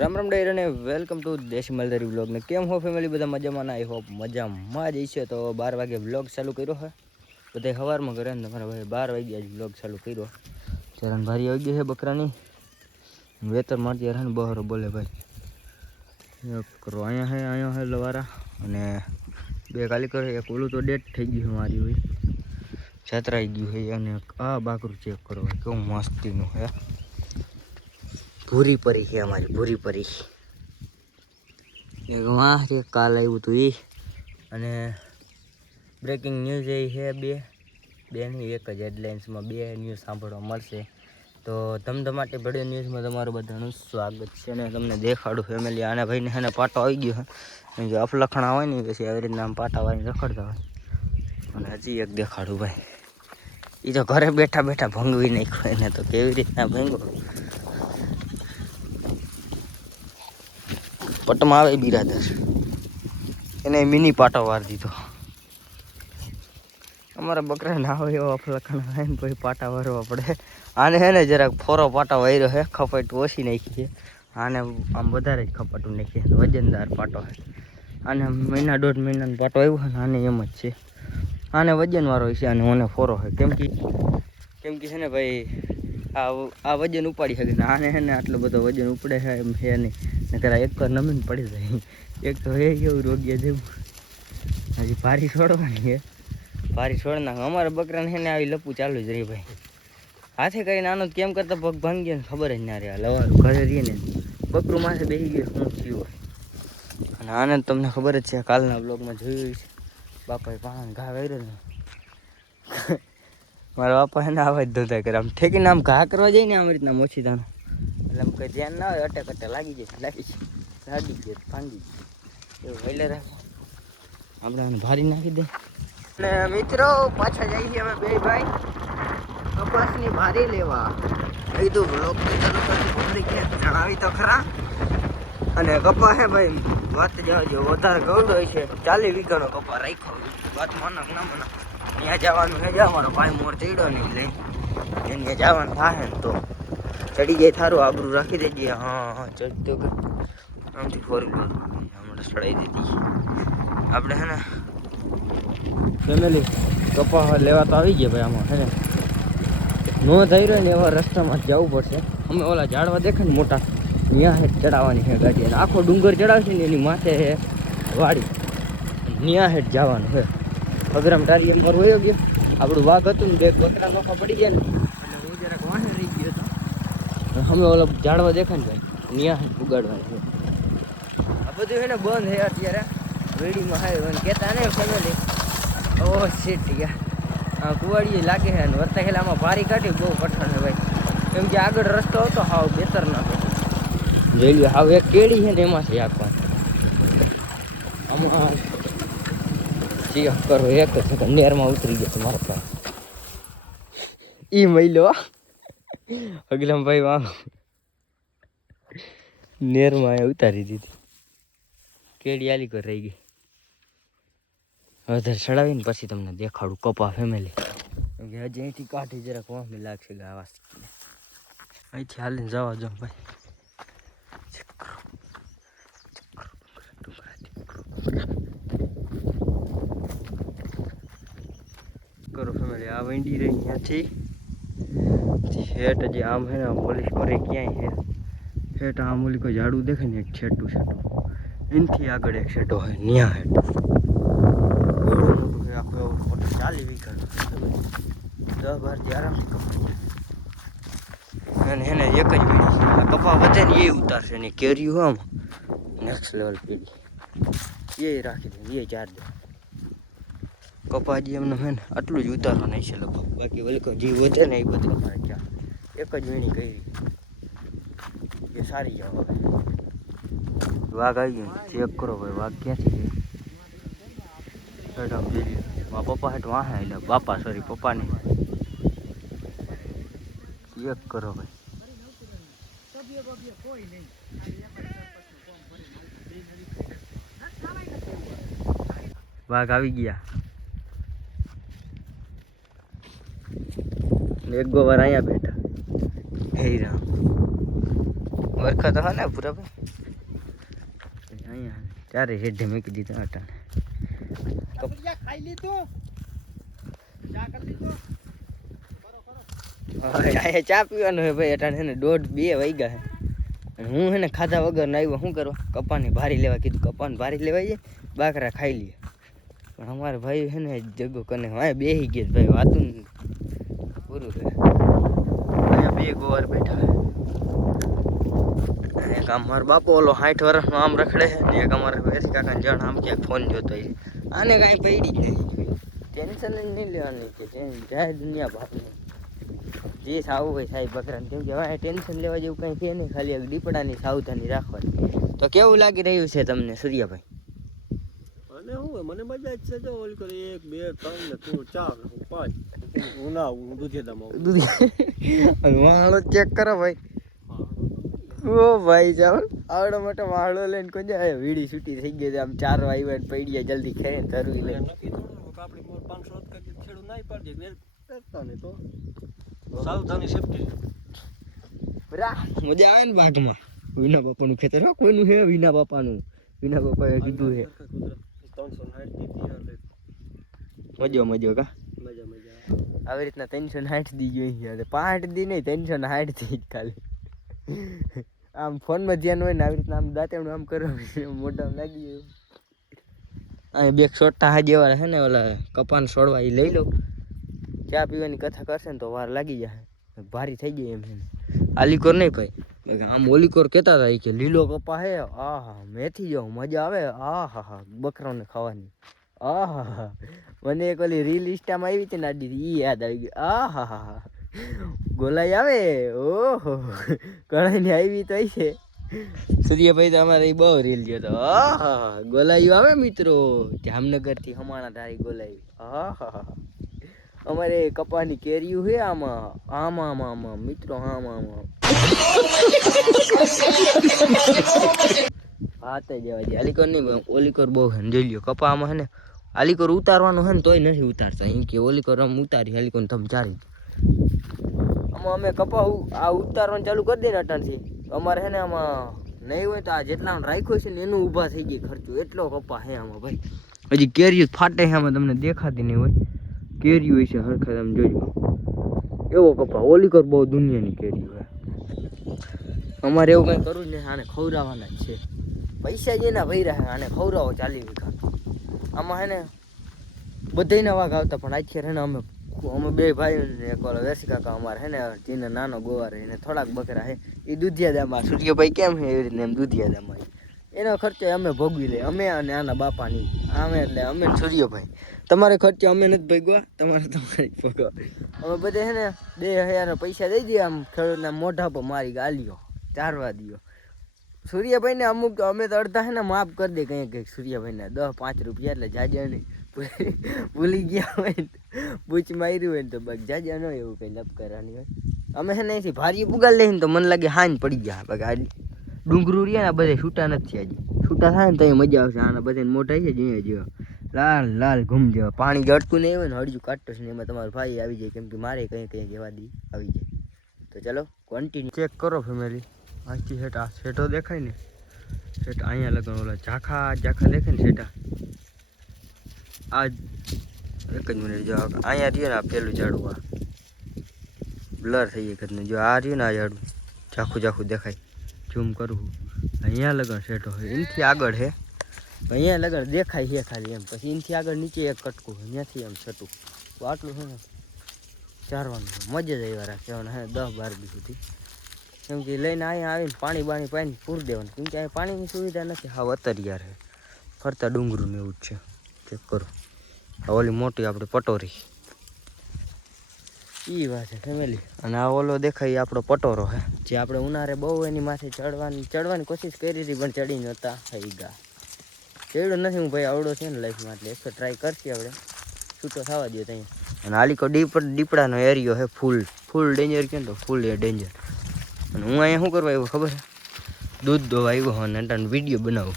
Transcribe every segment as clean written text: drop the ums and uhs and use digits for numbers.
રામ રામ ડાયર અને welcome to દેશી મલદારી vlog ને કેમ હો ફેમિલી બધા મજામાં આઈ હોપ મજામાં જ છે. તો 12 વાગે વ્લોગ ચાલુ કર્યો હે બધા સવારમાં કરે ને તમારા ભાઈ 12 વાગ્યા જ વ્લોગ ચાલુ કર્યો. ચરણ ભારી આવી ગઈ છે બકરાની વેતર મારતી યાર બહાર બોલે ભાઈ કરો અહીંયા હે લવારા અને બે કાલી કરે એક ઓલું તો ડેટ થઈ ગયું મારી હોય છતરાઈ ગયું છે અને આ બાકરું ચેક કરો કેવું મસ્તીનું હે ભૂરી પરી છે અમારી ભૂરી પરી એક વાહ રે કાલ આવ્યું હતું એ અને બ્રેકિંગ ન્યૂઝ એ છે બેની એક જ હેડલાઇન્સમાં બે ન્યૂઝ સાંભળવા મળશે. તો ધમધમાટી ભળ્યો ન્યૂઝમાં તમારું બધાનું સ્વાગત છે અને તમને દેખાડું ફેમિલી આને ભાઈને એને પાટો આવી ગયો છે જે અફલખણા હોય ને પછી આવી રીતના આમ પાટા વાળીને રખડતા હોય. અને હજી એક દેખાડું ભાઈ એ તો ઘરે બેઠા બેઠા ભંગવી નાખ્યો એને તો કેવી રીતના ભંગો પટમાં આવે બિરાદર એને મિની પાટો વાર દીધો. અમારા બકરા ના હોય એવા અફલખણા હોય ને પછી પાટા વારવા પડે. આને હે ને જરાક ફોરો પાટો વાર્યો છે ખપાટ ઓછી નાખી છે આને આમ વધારે જ ખપાટું નાખીએ વજનદાર પાટો છે. આને મહિના દોઢ મહિનાનો પાટો આવ્યો છે ને આને એમ જ છે આને વજનવાળો છે અને મને ફોરો છે કેમ કે છે ને ભાઈ આ વજન ઉપાડી શકે ને આને છે ને આટલો બધો વજન ઉપડે છે એમ છે નહીં નકર એક તો નમીને પડી જાય એક તો એ કેવું રોગ્ય જેવું હજી ભારી છોડવાની છે ભારી છોડ નાખ. અમારા બકરાને છે ને આવી લપું ચાલુ જ રહી ભાઈ હાથે કરીને આનો કેમ કરતા પગ ભાંગી ગયો ને ખબર જ ના રહે લવારું ઘરે રહીએ ને બકરું માથે બેસી ગયું શું થયું હોય. અને આને તમને ખબર જ છે કાલના બ્લોગમાં જોયું છે બાપાએ પાણાને ઘા કર્યો ને મારા બાપા એને આવા જ ધોતા કરે આમ ઠેકીને આમ ઘા કરવા જાય ને આમ રીતના મોછી દાણા એટલે આમ કંઈ ધ્યાન ના હોય અટે લાગી જાય લાગી ગયો ભાંગી ગયો એવું વહેલે રાખો આપણે આને ભારી નાખી દે. અને મિત્રો પાછા જઈએ અમે બે ભાઈ કપાસની ભારી લેવા કીધું બ્લોગ જણાવી તો ખરા. અને કપા હે ભાઈ વાત જવા વધારે ગૌડ હોય છે 40 વીઘાનો કપા રાખ્યો વાત માનો ના માનો ત્યાં જવાનું છે અમારો ભાઈ મોર ચડ્યો નહીં લઈ એને જવાનું થાય ને તો ચડી જાય થારું આબરું રાખી દેજે. હા ચડતો કે આમથી ફોરી હમણાં ચડાવી દીધી આપણે હે ને ફેમિલી કપા લેવા તો આવી ગયા ભાઈ આમાં હે ને નો થઈ રહ્યો ને એવા રસ્તામાં જવું પડશે. અમે ઓલા ઝાડવા દેખે ને મોટા ત્યાં હેઠ ચડાવવાની છે ગાડી અને આખો ડુંગર ચડાવશે ને એની માથે છે વાડી ત્યાં હેઠ જવાનું છે. અગરામ તારી એમ મારું વયો ગયો આપણું વાઘ હતું ને બે બકરા નોખા પડી ગયા ને એટલે હું જરાક વાહે રહી ગયો હતો. અમે ઓલા ઝાડવા દેખાય ને ભાઈ ત્યાં હેઠ ઉગાડવાનું છે. આ બધું છે ને બંધ છે અત્યારે વેડીમાં આવ્યું અને કહેતા ને ફેમિલી ઓ શીટ ગયા કુવાડીએ લાગે છે અને વર્તા ખેલામાં ભારી કાઢી બહુ કઠણ છે ભાઈ કેમ કે આગળ રસ્તો હતો હાવ બેતર નાખો જોઈ લો હાવ એક કેળી છે ને એમાંથી આખવા આમાં ચીક કરો એક જ નેરમાં ઉતરી ગયો મારા પાસે ઈ મહિલો અગલમ ભાઈ વાહ નેરમાં ઉતારી દીધી કેળી આલી કર રહી ગઈ. વધારે ચડાવીને પછી તમને દેખાડું કપા ફેમિલી કેમ કે હજી અહીંથી કાઢી જરાક વાહમી લાગશે ગાવા અહીંથી હાલીને જવા જો ભાઈ કરો ફેમિલી આ વંડી રહી ત્યાંથી હેઠ હજી આમ હે ને પોલીસ કરે ક્યાંય હે હેઠ આમ ઓલી કોઈ ઝાડું દેખે ને એક છેટું એનાથી આગળ એક છેટો હોય ન્યા હેઠ આખો એવો ફોટો 40 વીઘાનો 10-12 આરામથી કપાય અને એને એક જ વીડી આ કપા વધે ને એ ઉતારશે ને કેરીયું આમ નેક્સ્ટ લેવલ પીડી એ રાખી દે એ ચાર દે કપાજી એમને હે ને આટલું જ ઉતારવા નહીં છે લગભગ બાકી વલકો જે વધે ને એ બધું અમારે ક્યાં એક જ વીણી કરી એ સારી જાવ હવે વાઘ આવી ગયો ચેક કરો ભાઈ વાઘ ક્યાંથી મારા પપ્પા હેઠ વાહે એટલે બાપા સોરી પપ્પાને ચેક કરો ભાઈ વાઘ આવી ગયા એક ગોવાર અહીંયા બેઠા હે રામ વરખા તો હા ને પૂરા ભાઈ અહીંયા ચારે હેઠે મૂકી દીધા અટાણે ખાઈ લીધું ચા કરી લીધો અહીંયા ચા પીવાનું હે ભાઈ અટાણે ને 1:30-2 વાગ્યા હે અને હું હે ને ખાધા વગર ના આવ્યો શું કરવા કપાની ભારી લેવા કીધું કપાને ભારી લેવાય બાકરા ખાઈ લઈએ પણ અમારે ભાઈ હે ને જગો કને હા બેસી ગયા ભાઈ વાતું પૂરું છે અહીંયા 2 ગોવાર બેઠા હે એક અમારો બાપો ઓલો 60 વર્ષનો આમ રખડે છે ને એક અમારે વેસી કાકાને જણ આમ ક્યાંક ફોન જોતો હોય આને કાંઈ પડી જ નહીં ટેન્શન જ નહીં લેવાની કે જાય દુનિયા ભાગની જે સાવું હોય સાહેબ બકરાને કેમ કે હવે ટેન્શન લેવા જેવું કંઈ છે નહીં ખાલી એક દીપડાની સાવધાની રાખવાની તો કેવું લાગી રહ્યું છે તમને સૂર્યાભાઈ મને શું મને મજા જ છે જો ઓલ કરી 1 2 3 ને તું 4 5 હું ના હું દૂધેદામાં વાળો ચેક કરો ભાઈ ઓ ભાઈ ચાલ આવડો મોટો વાળો લઈને કોઈ જાય વીડી છૂટી થઈ ગઈ આમ 4 વાગ્યા પડી જાય જલ્દી ખેરે તરવી લે નક્કી થોડું આપણી 500 કે છેડું નહીં પડી જાય કરતા ને તો સાવધાની સેફટી બરા મજા આવે ને બાગમાં વિના બાપાનું ખેતર હો કોઈનું હે વિના બાપાનું વિના બાપાએ કીધું હે 360 મજો કા મજા આવી રીતના 360 દી જોઈએ 5 દી નહીં 360 થી જ ખાલી આમ ફોનમાં ધ્યાન હોય ને આવી રીતના આમ દાંતેણું આમ કરો મોઢામાં લાગી ગયું અહીં 2 છોટા હાજેવાળા છે ને ઓલા કપાન છોડવા એ લઈ લો ચા પીવાની કથા કરશે ને તો વાર લાગી જાય ભારી થઈ ગઈ એમ આલીકોર નહીં ભાઈ આમ ઓલીકોર કહેતા હતા કે લીલો કપા હે આહા મેથી જાઉં મજા આવે આહા બકરાને ખાવાની આહા મને એક ઓલી રીલ ઇન્સ્ટામાં આવી હતી ને આડી ઈ યાદ આવી ગઈ આહા ગોલાઈ આવે ઓહો કણાઈની આવી તો છે સૂર્યભાઈ તો અમારે બહુ રીલ ગયો તો આહા ગોલાઈ આવે મિત્રો જામનગરથી હમાણા તારી ગોલાઈ આહા અમારે કપાની કેરીયું છે આમાં આમાં મિત્રો આમાં હાથે જવા દે આલીકોર નહીં ઓલીકોર બહુ છે જોઈ લ્યો કપામાં છે ને આલીકોર ઉતારવાનું છે ને તોય નથી ઉતારતા એમ કે ઓલીકોર આમ ઉતારી આલીકોર તમે ચારી આમાં અમે કપા આ ઉતારવાનું ચાલુ કરી દઈએ ને અટાણથી અમારે છે ને આમાં નહીં હોય તો આ જેટલા રાખ્યો છે ને એનું ઊભા થઈ ગઈ ખર્ચો એટલો કપા છે આમાં ભાઈ હજી કેરીયું ફાટે છે આમાં તમને દેખાતી નહીં હોય કેરી હોય છે હરખા તમે જોજો એવો કપા ઓલીકોર બહુ દુનિયાની કેરી હોય અમારે એવું કંઈ કરવું જ નહીં આને ખવડાવવાના જ છે પૈસા જેના ભર્યા છે આને ખવડાવો 40 વીઘા આમાં હે ને બધાયના વાઘ આવતા પણ આખી હે ને અમે 2 ભાઈ ને એક ઓલો વેસી કાકા અમારે હે ને જેને નાનો ગોવાર એને થોડાક બકરા હે એ દૂધિયાદામાં સૂર્યભાઈ કેમ છે એવી રીતે એમ દૂધિયાદામાં એનો ખર્ચો અમે ભોગવી લે અમે અને આના બાપાની અમે એટલે અમે સૂર્યભાઈ તમારે ખર્ચો અમે નથી ભોગવા તમારી ભોગવા અમે બધે છે ને 2000 પૈસા દઈ દઈએ આમ ખેડૂતના મોઢા પર મારી ગાલીઓ ચારવા દો સૂર્યભાઈને અમુક અમે તો અડધા છે ને માફ કરી દે કંઈક સૂર્યભાઈને 10-5 રૂપિયા એટલે જાજા નહીં ભૂલી ગયા હોય ને બૂચ માર્યું હોય ને તો બસ જાજા ન એવું કંઈ લપ કરવાની હોય અમે છે ને એથી ભારી પુગાડ લઈને તો મને લાગે હાન પડી ગયા બાકી ડુંગરું રહ્યા ને બધે છૂટા નથી હજી છૂટા થાય ને તો મજા આવશે આના બધાને મોટા છે જીવે જેવા લાલ ઘૂમ જેવા પાણી ગળતું નહીં હોય ને હળજુ કાઢતો છે ને એમાં તમારો ભાઈ આવી જાય કેમ કે મારે કંઈ એવા દી આવી જાય તો ચલો કન્ટિન્યુ ચેક કરો ફેમિલી આજથી સેટ આ સેટો દેખાય ને સેટ અહીંયા લગન ઓલા ઝાખા દેખાય ને સેટા આ એક જ મિનિટ જો અહીંયા રહ્યું ને આ પેલું ઝાડું આ બ્લર થઈ જાય કદને જો આ રહ્યું ને આ ઝાડું ઝાખું દેખાય ઝૂમ કરું અહીંયા લગન સેટો હોય એનાથી આગળ છે અહીંયા લગન દેખાય છે ખાલી એમ પછી એનાથી આગળ નીચે એક કટકું હોય ત્યાંથી એમ છટું તો આટલું છે ને ચારવાનું મજા જ આવ્યા રાખવાનું હે 10-12 દી સુધી કેમ કે લઈને અહીંયા આવીને પાણી પાઈને પૂરી દેવાનું કેમ કે અહીંયા પાણીની સુવિધા નથી હા અત્યારે છે ફરતા ડુંગરું ને એવું જ છે ચેક કરો ઓલી મોટી આપણે પટોરી એ વાત છે ફેમિલી અને આ ઓલો દેખાય આપણો પટોરો છે જે આપણે ઉનાળે બહુ એની માથે ચડવાની કોશિશ કરી હતી પણ ચડી નહોતા થઈ ગયા ચડ્યો નથી હું ભાઈ આવડો છે ને લાઈફમાં એટલે એકસો ટ્રાય કરશે આપણે છૂટો થવા દો ત્યાં અને આલીકો દીપડાનો એરિયો છે ફૂલ ડેન્જર કે તો ફૂલ ડેન્જર અને હું અહીંયા શું કરવા આવ્યો ખબર છે દૂધ દોવા આવ્યો હોય ને અટાણે વિડીયો બનાવો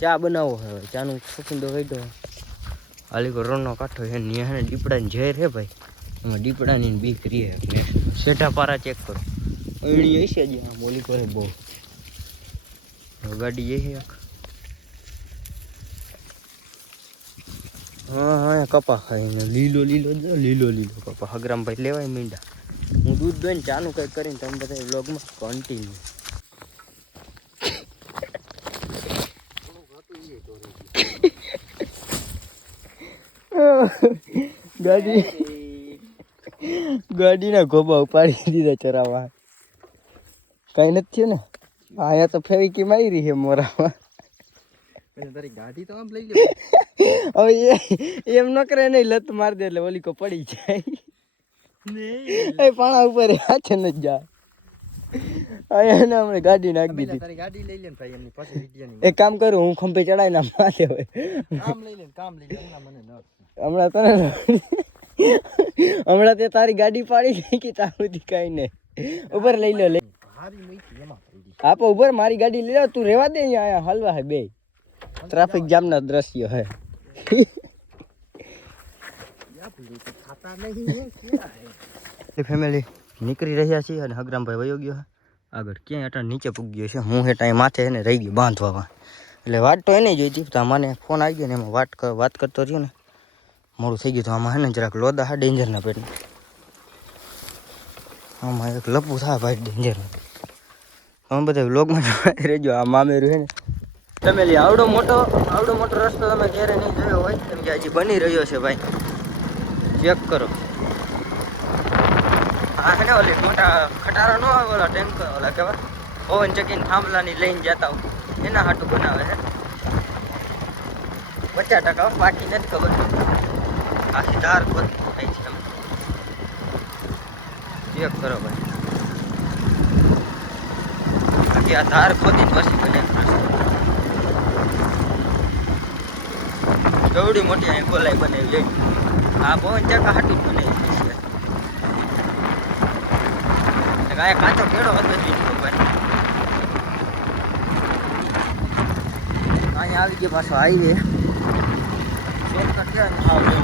ચા બનાવો હવે ચાનું સફીંદો વાગ્યો આલીકો રોડનો કાંઠો છે ને ત્યાં દીપડાની ઝેર છે ભાઈ એમાં દીપડાની બીક રહે શેઠા પારા ચેક કરો અણી હશે જ આમ ઓલી કરે બહુ ગાડી એ એક હા હા કપા ખાઈને લીલો લીલો જો લીલો લીલો કપા હગરામભાઈ લેવાય મીંડા હું દૂધ દોઈને ચાનું કંઈક કરીને તમે બધા વ્લોગમાં કન્ટિન્યુ ગાડીના ગોબા ઉપાડી દીધા ચરાવવા કઈ નથી થયું ને આયા તો ફેવિકી મારી છે મોરામાં તારી ગાડી તો આમ લઈ લે હવે એમ ન કરે નહીં લત મારી દે એટલે ઓલી કો પડી જાય પાણા ઉપર હાથે ન જા આયા ને હમણાં ગાડી નાખી દીધી તારી ગાડી લઈ લે ને ભાઈ એમની પાસે વિડિયાની એક કામ કરું હું ખંભે ચડાઈ ના માથે હોય કામ લઈ લે કામ લઈ લે મને ન હમણાં તને હમણાં તે તારી ગાડી પાડી ગઈ કે તારું કઈ નહીં ઉપર લઈ લો હારી મૂકી એમાં પડી આપો ઉપર મારી ગાડી લઈ લો તું રેવા દે અહીંયા હલવા હે બે ટ્રાફિક જામ ના દ્રશ્ય હે ખાતા નહીં ફેમિલી નીકળી રહ્યા છીએ અને હગરામભાઈ વયો ગયો છે આગળ ક્યાંય અટા નીચે પૂગી ગયો છે હું હે ટાઈમ માથે એને રહી ગયું બાંધવામાં એટલે વાટ તો એને જોઈતી તો મને ફોન આવી ગયો ને એમાં વાત કરતો રહ્યો ને મોડું થઈ ગયું તો આમાં હે ને જરાક લોદા હા ડેન્જરના પેટને આમાં એક લપું થાય ભાઈ ડેન્જરનું તમે બધા વ્લોગમાં રહેજો આ મામેરું છે ને ફેમિલી આવડો મોટો રસ્તો તમે ક્યારે નહીં જોયો હોય કેમ કે હજી બની રહ્યો છે ભાઈ ચેક કરો હા ને ઓલી મોટા ખટારા ન આવે ઓલા ટેન્કર ઓલા કેવા પવન ચકીને થાંભલાની લઈને જતા હોય એના હાટું બનાવે છે 50% બાકી નથી ખબર આખી ધાર ખોદી થઈ છે ચેક કરો ભાઈ આખી આ ધાર ખોદી પછી બને એવડી મોટી અહીં ગોલાઈ બનાવી આ પવન ચકા હાટું જ બનાવી છે ગાય કાચો કેળો હતો જીતો ભાઈ અહીંયા આવી ગયો પાછો હાઈવે શોર્ટકટ છે ને આવડે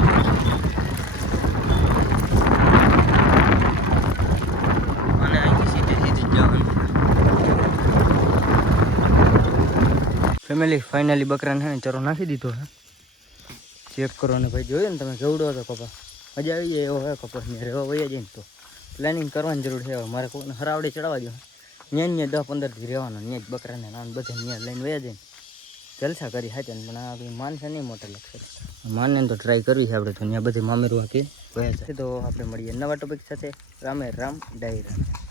અને અહીંથી સીધી જ જવાનું ફેમિલી ફાઇનલી બકરાને છે ને ચરો નાખી દીધો હે ચેક કરો ને ભાઈ જોયો ને તમે કેવડો હતો કપા મજા આવી જાય એવો હોય કપા ને રહેવા વયા જાય ને તો પ્લાનિંગ કરવાની જરૂર છે મારે કોઈને હરાવડે ચડાવવા દો ત્યાં 10-15 દી રહેવાના ત્યાં જ બકરાને નાન બધે ત્યાં લઈને વયા જાય ને જલસા કરી હાચે ને પણ આ બી માનશે નહીં મોટા લક્ષે માને તો ટ્રાય કરવી છે આપણે તો ત્યાં બધે મામેરું હાકી વયા જાય તો આપણે મળીએ નવા ટોપિક સાથે રામે રામ ડાયરા